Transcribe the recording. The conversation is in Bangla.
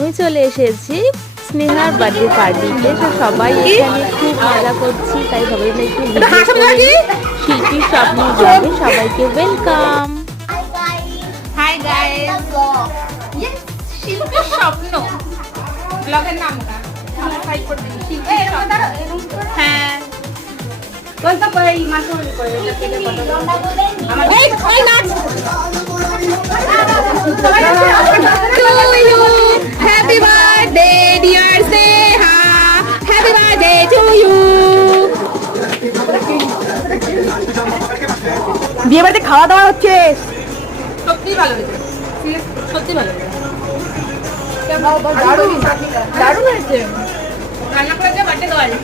আমি চলে এসেছি স্নেহার বার্থডে পার্টিতে। তো সবাই এখানে খুব মজা করছি, তাই সবাই একটু ভিডিও করে নিই। শিল্পীর স্বপ্ন ব্লগে সবাইকে ওয়েলকাম। হাই গাইস, শিল্পীর স্বপ্ন ব্লগের নাম না সাবস্ক্রাইব করে দিন। শিল্পীর স্বপ্ন, হ্যাঁ বলতো কই মাসুল কই এটা কেটে কথা আমার এই কই নাচ to you happy birthday dear Sneha, happy birthday to you. বিয়ে বাড়িতে খাওয়া দাওয়া হচ্ছে, সত্যি ভালো হয়েছে, সত্যি ভালো হয়েছে, দারুণ হয়েছে। রান্না করেছে বার্থডে গার্ল।